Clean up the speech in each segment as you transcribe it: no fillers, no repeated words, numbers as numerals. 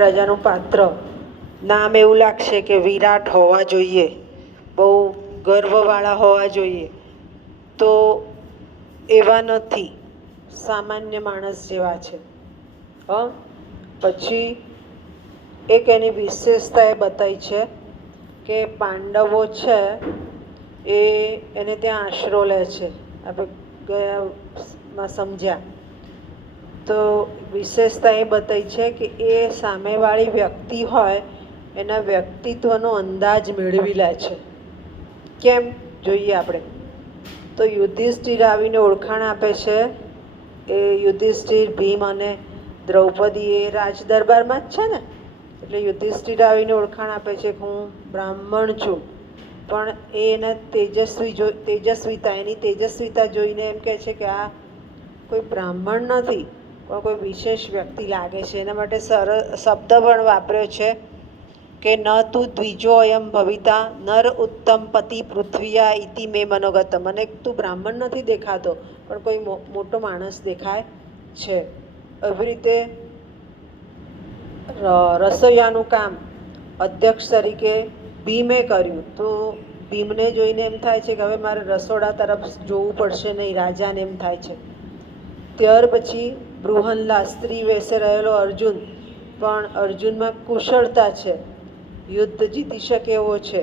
રાજાનું પાત્ર નામ એવું લાગશે કે વિરાટ હોવા જોઈએ, બહુ ગર્વવાળા હોવા જોઈએ, તો એવા નથી, સામાન્ય માણસ જેવા છે. પછી એક એની વિશેષતા એ બતાવી છે કે પાંડવો છે એને ત્યાં આશરો લે છે. આપણે ગયામાં સમજ્યા તો વિશેષતા એ બતાવી છે કે એ સામેવાળી વ્યક્તિ હોય એના વ્યક્તિત્વનો અંદાજ મેળવી લે છે. કેમ જોઈએ આપણે તો યુધિષ્ઠિર આવીને ઓળખાણ આપે છે. એ યુધિષ્ઠિર, ભીમ અને દ્રૌપદી એ રાજ દરબારમાં જ છે ને, એટલે યુધિષ્ઠિર આવીને ઓળખાણ આપે છે કે હું બ્રાહ્મણ છું. પણ એના તેજસ્વીતા એની તેજસ્વીતા જોઈને એમ કહે છે કે આ કોઈ બ્રાહ્મણ નથી, પણ કોઈ વિશેષ વ્યક્તિ લાગે છે. એના માટે શબ્દ પણ વાપર્યો છે કે ન તું દ્વિજો અયમ ભવિતા નર ઉત્તમ પતિ પૃથ્વીયા ઇતિ મે મનોગત. મને તું બ્રાહ્મણ નથી દેખાતો, પણ કોઈ મોટો માણસ દેખાય છે. એવી રીતે રસોઈયાનું કામ અધ્યક્ષ તરીકે ભીમે કર્યું, તો ભીમને જોઈને એમ થાય છે કે હવે મારે રસોડા તરફ જોવું પડશે નહીં, રાજાને એમ થાય છે. ત્યાર પછી બૃહનલા સ્ત્રી વેશે રહેલો અર્જુન, પણ અર્જુનમાં કુશળતા છે, યુદ્ધ જીતી શકે એવો છે.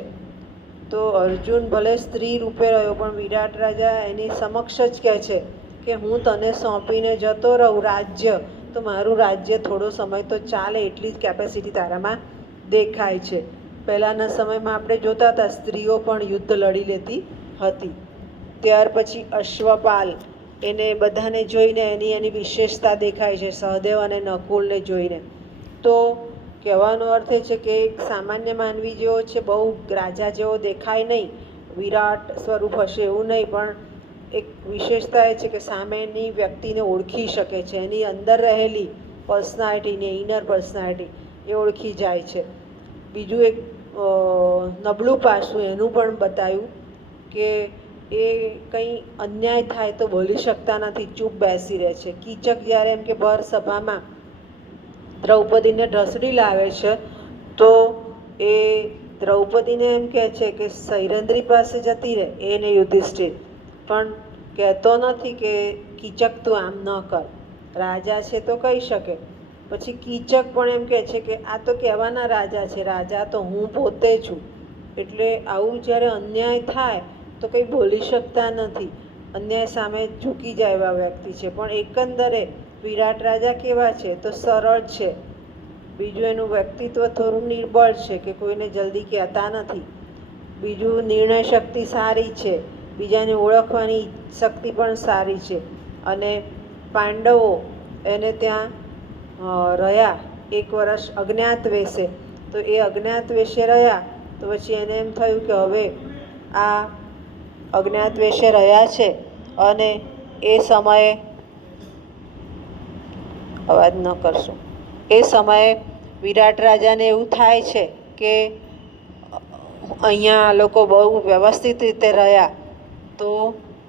તો અર્જુન ભલે સ્ત્રી રૂપે રહ્યો, પણ વિરાટ રાજા એની સમક્ષ જ કહે છે કે હું તને સોંપીને જતો રહું રાજ્ય, તો મારું રાજ્ય થોડો સમય તો ચાલે એટલી જ કેપેસિટી તારામાં દેખાય છે. પહેલાંના સમયમાં આપણે જોતા હતા સ્ત્રીઓ પણ યુદ્ધ લડી લેતી હતી. ત્યાર પછી અશ્વપાલ, એને બધાને જોઈને એની વિશેષતા દેખાય છે, સહદેવ અને નકુલને જોઈને. તો કહેવાનો અર્થ એ છે કે એક સામાન્ય માનવી જેવો છે, બહુ રાજા જેવો દેખાય નહીં, વિરાટ સ્વરૂપ હશે એવું નહીં, પણ એક વિશેષતા એ છે કે સામેની વ્યક્તિને ઓળખી શકે છે, એની અંદર રહેલી પર્સનાલિટીને, ઇનર પર્સનાલિટી એ ઓળખી જાય છે. બીજું એક નબળું પાસું એનું પણ બતાવ્યું કે એ કંઈ અન્યાય થાય તો બોલી શકતા નથી, ચૂપ બેસી રહે છે. કીચક જ્યારે એમ કે ભર સભામાં દ્રૌપદીને ઢસડી લાવે છે, તો એ દ્રૌપદીને એમ કહે છે કે સૈરંદ્રી પાસે જતી રહે, એને યુધિષ્ઠિર, પણ કહેતો નથી કે કીચક તું આમ ન કર, રાજા છે તો કહી શકે. પછી કીચક પણ એમ કહે છે કે આ તો કહેવાના રાજા છે, રાજા તો હું પોતે છું. એટલે આવું જ્યારે અન્યાય થાય તો કંઈ બોલી શકતા નથી, અન્યાય સામે ઝૂકી જાય એવા વ્યક્તિ છે. પણ એકંદરે વિરાટ રાજા કેવા છે તો સરળ છે. બીજું એનું વ્યક્તિત્વ થોડું નિર્બળ છે કે કોઈને જલ્દી કહેતા નથી. બીજું નિર્ણય શક્તિ સારી છે, બીજાને ઓળખવાની શક્તિ પણ સારી છે. અને પાંડવો એને ત્યાં રહ્યા 1 વર્ષ અજ્ઞાત વેશે, તો એ અજ્ઞાત વેશે રહ્યા, તો પછી એને એમ થયું કે હવે આ અજ્ઞાત વેશે રહ્યા છે અને એ સમયે અવાજ ન કરશો, એ સમયે વિરાટ રાજાને એવું થાય છે કે અહીંયા લોકો બહુ વ્યવસ્થિત રીતે રહ્યા, તો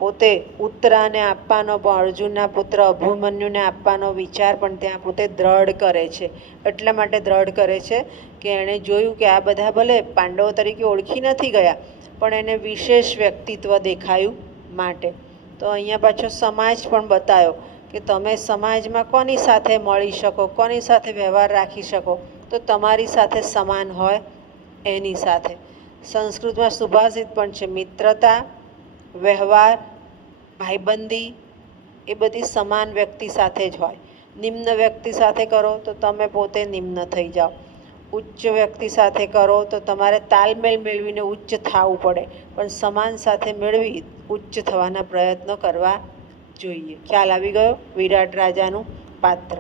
પોતે ઉત્તરાને આપવાનો પણ અર્જુનના પુત્ર અભિમન્યુને આપવાનો વિચાર પણ ત્યાં પોતે દ્રઢ કરે છે. એટલા માટે દ્રઢ કરે છે કે એણે જોયું કે આ બધા ભલે પાંડવો તરીકે ઓળખી નથી ગયા, પણ એને વિશેષ વ્યક્તિત્વ દેખાયું માટે. તો અહીંયા પાછો સમાજ પણ બતાવ્યો કે તમે સમાજમાં કોની સાથે મળી શકો, કોની સાથે વ્યવહાર રાખી શકો, તો તમારી સાથે સમાન હોય એની સાથે. સંસ્કૃતમાં સુભાષિત પણ છે, મિત્રતા, વ્યવહાર, ભાઈબંધી એ બધી સમાન વ્યક્તિ સાથે જ હોય. નિમ્ન વ્યક્તિ સાથે કરો તો તમે પોતે નિમ્ન થઈ જાઓ, ઉચ્ચ વ્યક્તિ સાથે કરો તો તમારે તાલમેલ મેળવીને ઉચ્ચ થવું પડે, પણ સમાન સાથે મેળવી ઉચ્ચ થવાના પ્રયત્નો કરવા જોઈએ. ખ્યાલ આવી ગયો વિરાટ રાજાનું પાત્ર.